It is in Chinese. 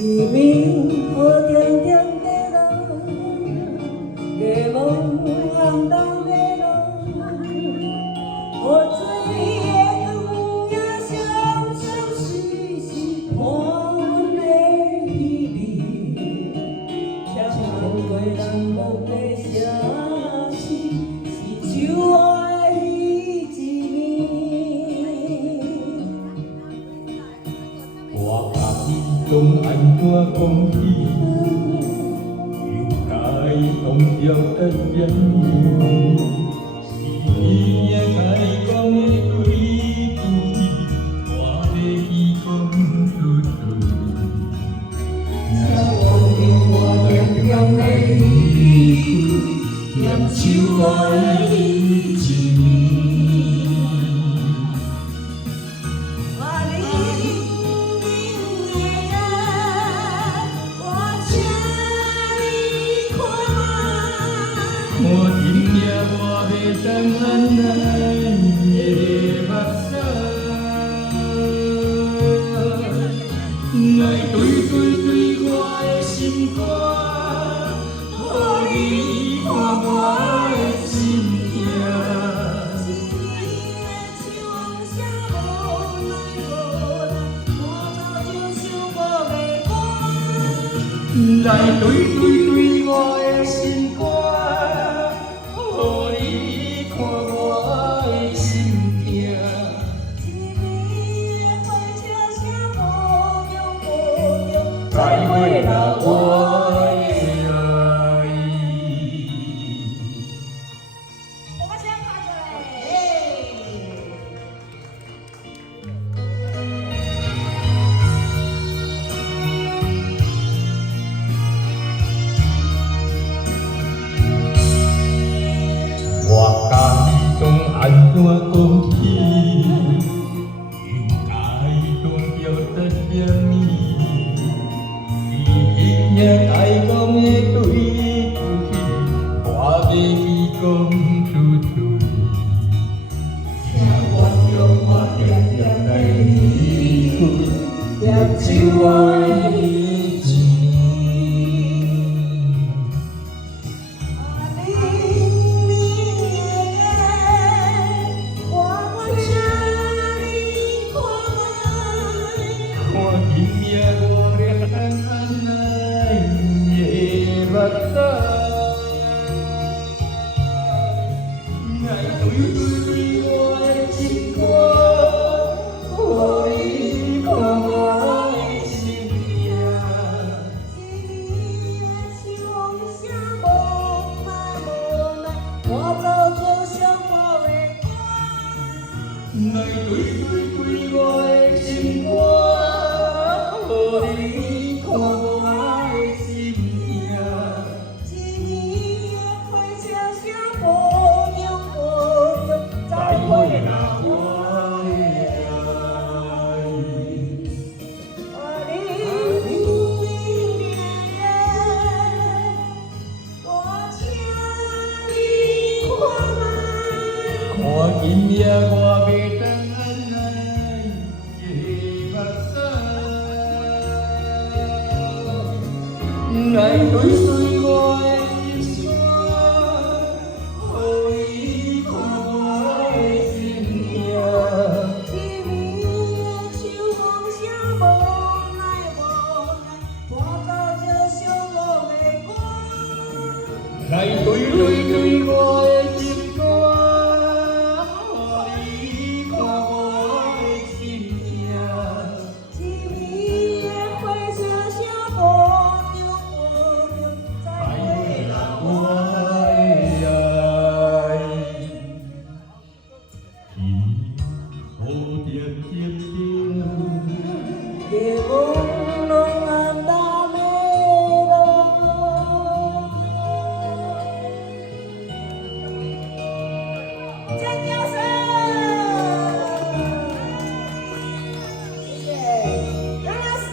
一面好点点的人，夜梦暗淡的人，河水的光也闪闪烁烁，看阮的彼味，唱过难忘的城市，是酒爱的一面。我甲你讲安怎讲起，又该讲着得人，是你也该讲的对句，我要去讲出嘴。若忘记我点点的离开，念酒爱的一面。我冷冷的夜，我请你看。看今夜我袂当按捺的目屎，来对对对我的心肝，予你看我的心痛。来对对对我的心肝，予你看我的心痛。再会啦，我的爱。我们先拍出来。我甲你讲安怎讲起，又该讲着得点呢？是今夜该讲的对句，我要去讲出嘴。请原谅我点点的离开，念酒爱的一面。看今夜我俩安来的目屎，来对对对我的心肝，予你看我的心痛。来对对对我的心肝，予你看我的心痛。再会啦，我的爱。看今夜我袂当按捺的目屎，来对对。